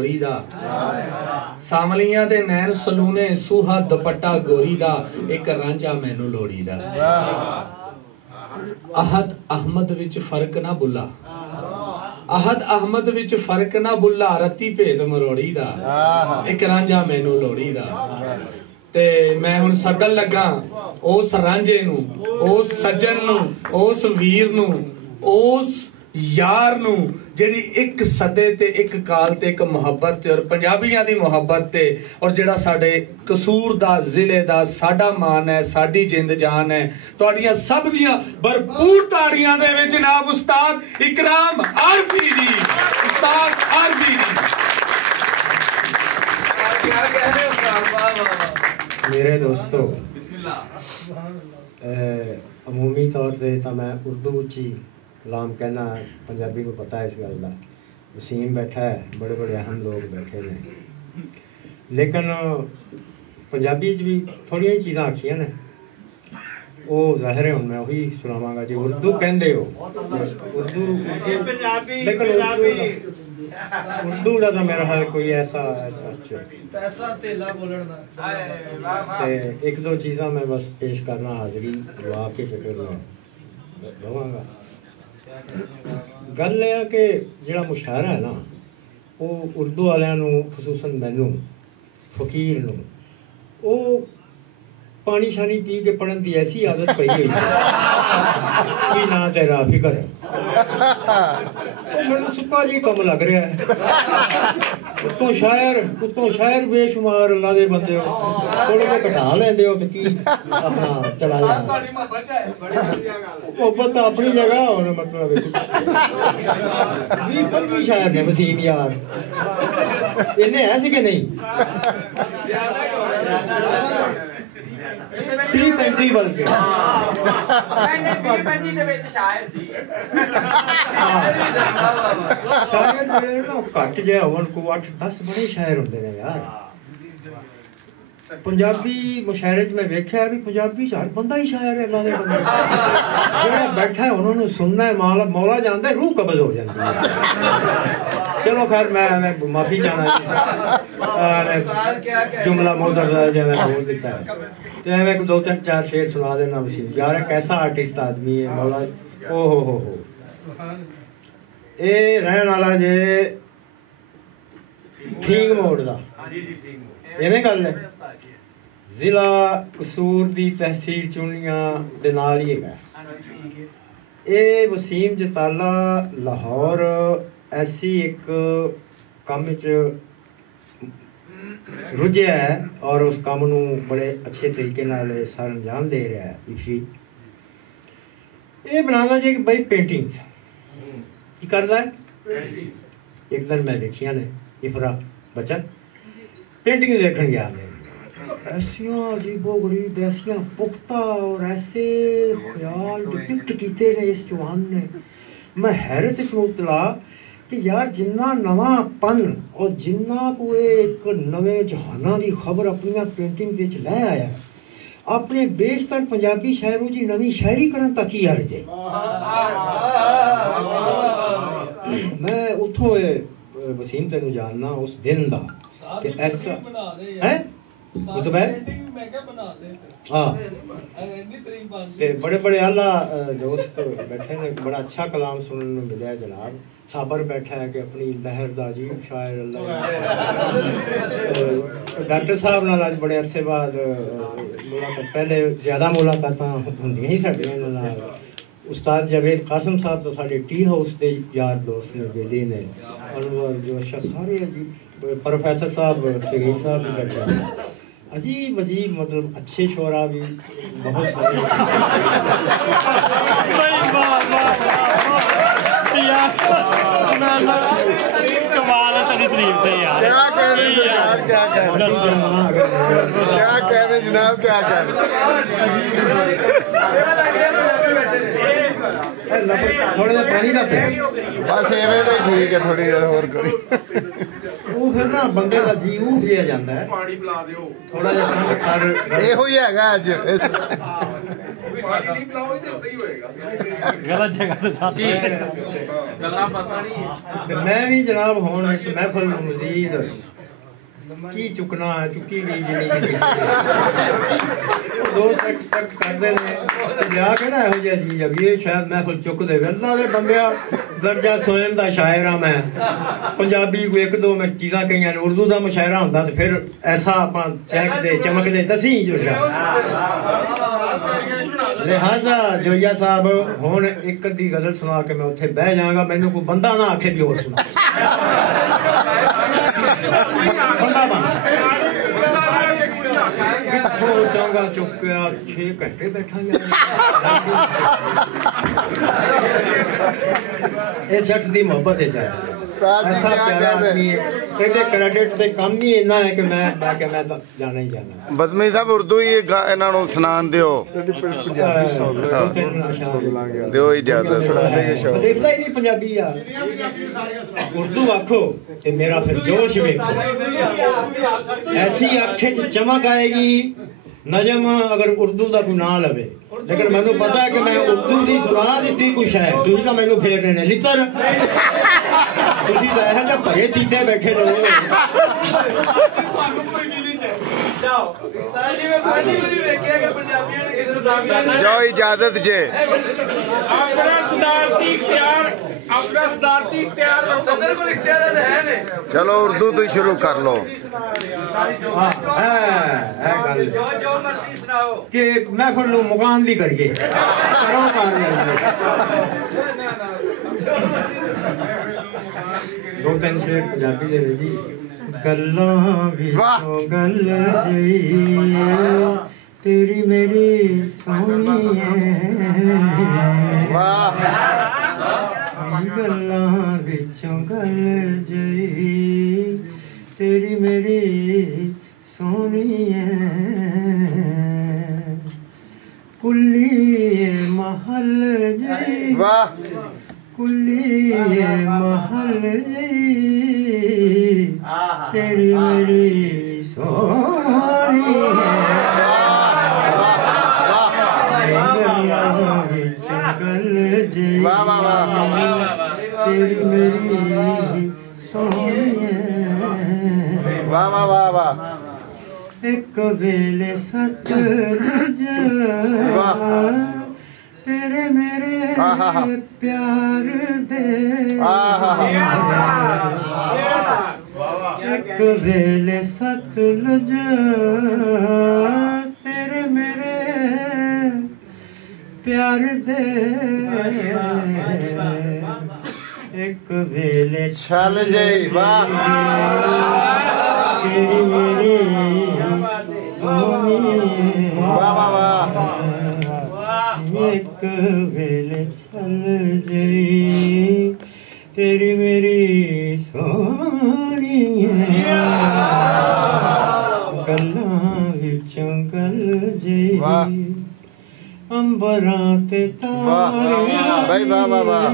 गोरी दा सामलियां दे नैन सलूने सूहा दुपट्टा गोरी दा एक रांझा मैनू लोड़ी दा अहद अहमद विच फर्क ना बुला अहद अहमद विच फर्क ना बुला रत्ती भेद मरोड़ी दा एक रांझा मैनू लोड़ी दा ते मैं हुण सदन लगा उस रांझे नू उस सज्जन नू उस वीर नू उस यार नू जेड़ी एक सदे ते एक काल ते एक मुहब्बत ते और पंजाबियां दी मुहब्बत ते और जेड़ा साडे कसूर दा जिले दा साडा मान है साडी जिंद जान है तुहाडियां सब दियां भरपूर ताड़ियां दे विच जनाब उस्ताद इकराम आरफी जी उस्ताद आरफी जी क्या कह रहे हो मेरे दोस्तों अमूमी तौर पे तो मैं उर्दू ची कलाम कहना पंजाबी को पता है इस गल का वसीम बैठा है बड़े बड़े अहम लोग बैठे ने लेकिन पंजाबी भी थोड़िया ही चीज़ां आखियां ने वो जाहिर है मैं वही सुनावांगा जी उर्दू कहंदे हो उर्दू लेकिन उर्दू का तो मेरा है कोई ऐसा पैसा तेला बोलना एक दो चीज़ां मैं बस पेश करना हाजिरी दवा के फिक्र लवांगा गल है कि जिहड़ा मुशायरा है ना वो उर्दू वालियां नूं खसूसन मैनू फकीर नूं वो पानी शानी पी के पढ़न की ऐसी आदत पई गई कि ना तेरा फिक्र मैनू सुक्का जी कम लग रहा है उत्तों शायर बेशुमार अल्लाह दे बंदे हो थोड़े जे घटा लेंदे हो ते की अपना चला मोहब्बत अपनी जगह होने मतलब 20-25 शायर ने वसीम यार इन्हें है सी कि नहीं 30-35 बल्कि घट जे होवन को 8-10 बड़े शायर होंदे ने यार पंजाबी मुशायरे च मैं वेख्या भी पंजाबी च हर बंदा ही शायर है अल्लाह दे बंदे जेड़ा बैठा है उन्होंने सुनना है मौला जानदा है रूह कब्ज हो जाती है चलो खैर मैं माफी चाहना जुमला मोहतरम जो मैं बोल देता है तो मैं 2-4 शेर सुना देना वसीम यार कैसा आर्टिस्ट आदमी है मौला ओ हो ए रहन वाला जे ठीक मोड़ दा इवें गल है जिला कसूर दी तहसील चुनियां दे नाल ही है ए वसीम जताला लाहौर ऐसी एक काम रुझिया है और उस काम नू बड़े अच्छे तरीके नाल सर अंजाम दे रहा है इफी ये बनाना जी भाई पेंटिंग्स की करदा है एक दिन मैं देखिया ने इफरा बच्चा पेंटिंग देखने गया मैं ऐसियां अजीबोगरीब ऐसियां पुख्ता और ऐसे ख्याल डिपिक्ट कीते ने इस जवान ने मैं हैरत च मुबतला कि यार जिन्ना नवापन और जिन्ना को एक नवे जहाना की खबर अपनी पेंटिंग विच लै आया अपने बेशतर पंजाबी शायरों की नवी शायरी करन तक ही हर जे मैं उठो वसीम तेनू जानना उस दिन दा कि ऐसा है बड़े बड़े आला दोस्त बैठे ने बड़ा अच्छा कलाम सुनने मिला जनाब साबर बैठा है कि अपनी लहर दा अजीब शायर डॉक्टर साहब नाल अज बड़े अरसे बाद मुलाकात पहले ज्यादा मुलाकात होंदियां ही साडियां नाल उस्ताद जावेद कासिम साहब तो साडे टी हाउस के यार दोस्त ने बेली ने अनवर जोशा सारे अजीब प्रोफेसर साहब शहीद साहब भी बैठे अजीब मतलब अच्छे शोरा भी बहुत सारे कमाल है तेरी तारीफ से यार क्या कह रहे जनाब क्या कह थोड़े पानी का बस एवें तो ठीक है थोड़ी देर होर करी ਉਹ ਫਿਰ ਨਾ ਬੰਦੇ ਦਾ ਜੀ ਉਹ ਪਿਆ ਜਾਂਦਾ ਹੈ। ਪਾਣੀ ਪਿਲਾ ਦਿਓ ਥੋੜਾ ਜਿਹਾ ਸੰਗ ਕਰ ਇਹੋ ਹੀ ਹੈਗਾ ਅੱਜ ਪਾਣੀ ਨਹੀਂ ਪਿਲਾਓ ਇਹਦੇ ਉੱਤੇ ਹੀ ਹੋਏਗਾ ਗਲਤ ਜਗ੍ਹਾ ਤੇ ਸਾਥੀ ਗੱਲਾਂ ਪਤਾ ਨਹੀਂ ਤੇ ਮੈਂ ਵੀ ਜਨਾਬ ਹੁਣ ਇਸ ਮਹਿਫਲ ਨੂੰ ਮਜ਼ੀਦ ਕੀ ਚੁੱਕਣਾ ਚੁੱਕੀ ਗਈ ਜਿਹੜੀ ਦੋਸਤ ਐਕਸਪੈਕਟ ਕਰਦੇ ਨੇ ਤੇ ਜਾ ਕੇ ਨਾ ਇਹੋ ਜਿਹਾ ਚੀਜ਼ ਅਗੀ ਇਹ ਸ਼ਾਇਦ ਮਹਿਫਲ ਚੁੱਕ ਦੇਵੇ। ਅੱਲਾ ਦੇ ਬੰਦਿਆ ਦਰਜਾ ਸੋਇਮ ਦਾ ਸ਼ਾਇਰ ਆ ਮੈਂ। ਪੰਜਾਬੀ ਕੋ ਇੱਕ ਦੋ ਮੈਂ ਚੀਜ਼ਾਂ ਕਹੀਆਂ ਨੇ, ਉਰਦੂ ਦਾ ਮੁਸ਼ਾਇਰਾ ਹੁੰਦਾ ਤੇ ਫਿਰ ਐਸਾ ਆਪਾਂ ਚਹਿਕਦੇ ਚਮਕਦੇ ਦਸੀਂ ਜੋ ਸ਼ਾਇਰ। ਲਿਹਾਜ਼ਾ ਜੋਈਆ ਸਾਹਿਬ ਹੁਣ ਇੱਕ ਅੱਧੀ ਗਜ਼ਲ ਸੁਣਾ ਕੇ ਮੈਂ ਉੱਥੇ ਬਹਿ ਜਾਵਾਂਗਾ। ਮੈਨੂੰ ਕੋਈ ਬੰਦਾ ਨਾ ਆਖੇ ਵੀ ਹੋਰ ਸੁਣਾ ਬੰਦਾ ਬਣ ਕਿੱਥੋਂ ਚਾਂਗਾ ਚੁੱਕਿਆ 6 ਘੰਟੇ ਬੈਠਾਂਗੇ। ਇਹ ਸ਼ਖਸ ਦੀ ਮੁਹੱਬਤ ਹੈ ਐਸਾ ਪਿਆਰਾ ਆਦਮੀ ਹੈ। ਇਹਦੇ ਕ੍ਰੈਡਿਟ ਤੇ ਕੰਮ ਹੀ ਇੰਨਾ ਹੈ ਕਿ ਮੈਂ ਤਾਂ ਜਾਣਾ ਹੀ ਜਾਣਾ। ਬਜ਼ਮੀ ਸਾਹਿਬ ਉਰਦੂ ਹੀ ਇਹਨਾਂ ਨੂੰ ਸੁਣਾਉਣ ਦਿਓ ਦਿਓ ਇਜਾਜ਼ਤ। ਦੇਖਦਾ ਹੀ ਨਹੀਂ ਪੰਜਾਬੀ ਆ ਉਰਦੂ ਆਖੋ ਤੇ ਮੇਰਾ ਫਿਰ ਜੋਸ਼ ਵੇਖੋ। ਐਸੀ ਅੱਖੇ 'ਚ ਚਮਕ ਆਏਗੀ ਨਜਮ ਅਗਰ ਉਰਦੂ ਦਾ ਕੋਈ ਨਾਂ ਲਵੇ। ਲੇਕਿਨ ਮੈਨੂੰ ਪਤਾ ਹੈ ਕਿ ਮੈਂ ਉਰਦੂ ਦੀ ਸੁਣਾ ਦਿੱਤੀ ਕੁਛ ਹੈ। ਤੁਸੀਂ ਤਾਂ ਮੈਨੂੰ ਫੇਰ ਰਹੇ ਨੇ ਲਿੱਤਰ। ਤੁਸੀਂ ਤਾਂ ਇਹੋ ਜਿਹਾ ਭਰੇ ਤੀਤੇ ਬੈਠੇ ਰਹੋ। ਜਾਓ ਇਜਾਜ਼ਤ ਜੇ। ਆਪਣਾ ਸਦਾਰਤੀ ਇਖਤਿਆਰ ਸਦਰ ਕੋਲ ਇਖਤਿਆਰ ਹੈ ਨੇ। ਚਲੋ ਉਰਦੂ ਤੋਂ ਸ਼ੁਰੂ ਕਰ ਲਓ। ਗੱਲ ਜੋ ਮਰਜ਼ੀ ਸੁਣਾਓ ਕਿ ਮਹਿਫਲ ਨੂੰ ਮੁਕਾਮ ਦੀ ਕਰੀਏ ਕਰੋ ਕਰ ਦੋ ਤਿੰਨ ਸ਼ੇਰ ਪੰਜਾਬੀ ਦੇ ਵਿੱਚ ਜੀ। ਗੱਲਾਂ ਵਿੱਚੋਂ ਗੱਲ ਜਈ ਤੇਰੀ ਮੇਰੀ ਸੋਹਣੀ ਵਾਹ ਗੱਲਾਂ ਵਿੱਚੋਂ ਗੱਲ ਜਈ ਤੇਰੀ ਮੇਰੀ ਸੋਹਣੀ ਕੁੱਲੀ ਮਹਲ ਜਈ ਵਾਹ ਕੁੱਲੀ ਮਹਲ ਜਈ ਤੇਰੀ ਮੇਰੀ ਸੋਹਣੀ ਗੱਲ ਜਈ ਵਾਹ ਵਾਹ ਵਾਹ ਤੇਰੀ ਮੇਰੀ ਸੋਹਣੀ ਵਾਹ ਵਾਹ ਵਾਹ ਵਾਹ ਇੱਕ ਵੇਲੇ ਸਤਲੁਜ ਤੇਰੇ ਮੇਰੇ ਪਿਆਰ ਦੇ ਇੱਕ ਵੇਲੇ ਸਤਲੁਜ ਤੇਰੇ ਮੇਰੇ ਪਿਆਰ ਦੇ ਇੱਕ ਵੇਲੇ ਛਲ ਜਈ ਵਾਹ ਤੇਰੀ ਮੇਰੀ ਸੋਹਣੀ ਵਾਹ ਵਾਹ ਵਾਹ ਇੱਕ ਵੇਲੇ ਛਲ ਜਈ ਤੇਰੀ ਮੇਰੀ ਸੋਹਣੀ ਗੱਲਾਂ ਵਿੱਚੋਂ ਗੱਲ ਜਈ ਅੰਬਰਾਂ ਤੇ ਤਾਰਿਆਂ ਭਾਈ ਵਾਹ ਵਾਹ ਵਾਹ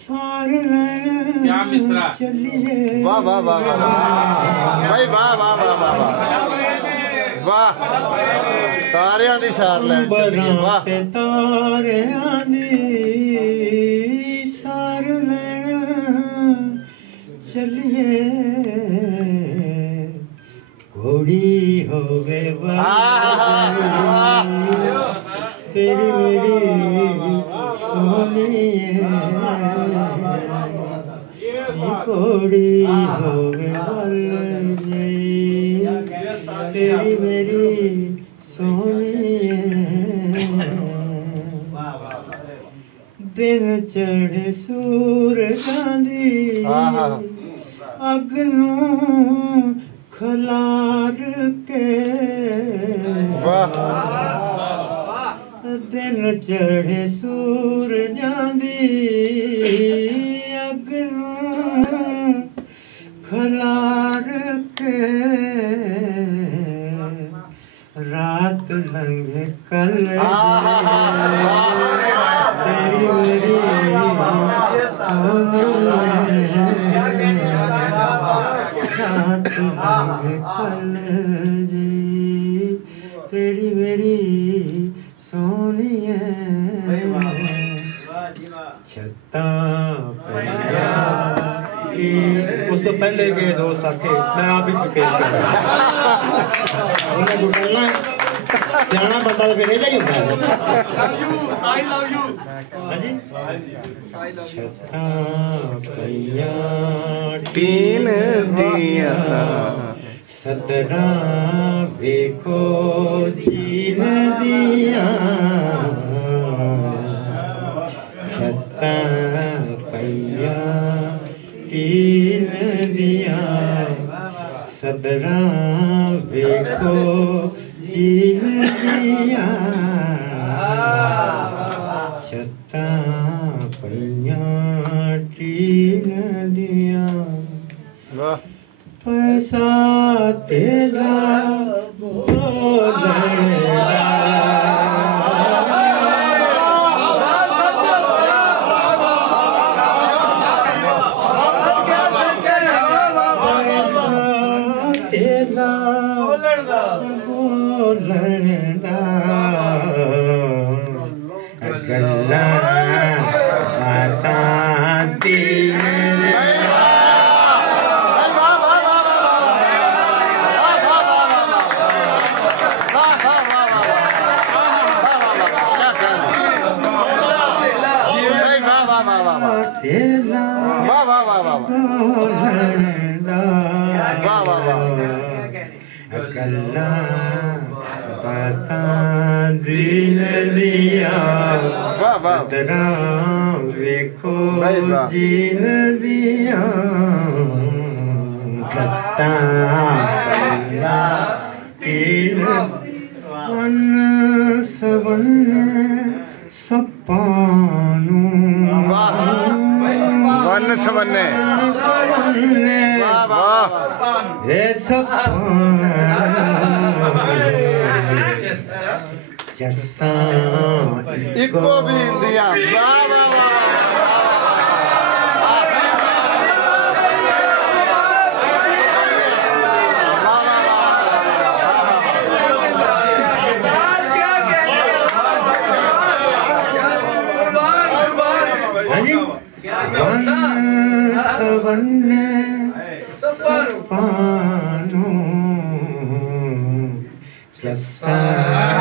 ਸਾਰ ਲੈ ਮਿਸਰਾ ਚੱਲੀਏ ਵਾਹ ਵਾਹ ਵਾਹ ਵਾਹ ਭਾਈ ਵਾਹ ਵਾਹ ਵਾਹ ਵਾਹ ਵਾਹ ਤਾਰਿਆਂ ਦੀ ਸਾਰ ਲੈਣ ਚੱਲੀਏ ਵਾਹ ਤੇ ਤਾਰਿਆਂ ਦੀ ਸਾਰ ਲੈਣ ਚੱਲੀਏ ਘੋੜੀ ਹੋਵੇ ਵਾਹ ਤੇਰੀ ਮੇਰੀ ਸੋਹਣੀ ਘੋੜੀ ਹੋਵੇ ਵੱਲ ਜਈ ਤੇਰੀ ਮੇਰੀ ਸੋਹਣੀ ਦਿਨ ਚੜ੍ਹੇ ਸੂਰਜਾਂ ਦੀ ਅੱਗ ਨੂੰ ਖਲਾਰ ਕੇ ਦਿਨ ਚੜ੍ਹੇ ਸੂਰਜਾਂ ਦੀ ਅੱਗ ਨੂੰ ਖਲਾਰ ਕੇ ਰਾਤ ਲੰਘੇ ਕੱਲ ਤੇਰੀ ਮੇਰੀ ਸੋਹਣੀ तेरी मेरी सोनिए छत्ता उस तो पहले के दोस्त आके मैं आप ही पेश कर उन्हें गुटलना जाना बंदा तो फिर ही होता है आई लव यू छत्ता पैया तीन दिया सदरा देखो जीन दिया छत्ता पैया तीन दिया सदरा देखो जीन दिया छत्ता पैया तीन दिया वाह पैसा तेरा गल्ला आता वाह वाह वाह वाह वाह वाह वाह अकल्ला पता दिल दिया वाह वाह तेरा देखो भाई वाह। जीन दिया कत्ता पल्ला तीन वन सवन सपानू वन सवन्ने वाह वाह ये जसा इको भी दिया वाह वाह वाह सपानू जसा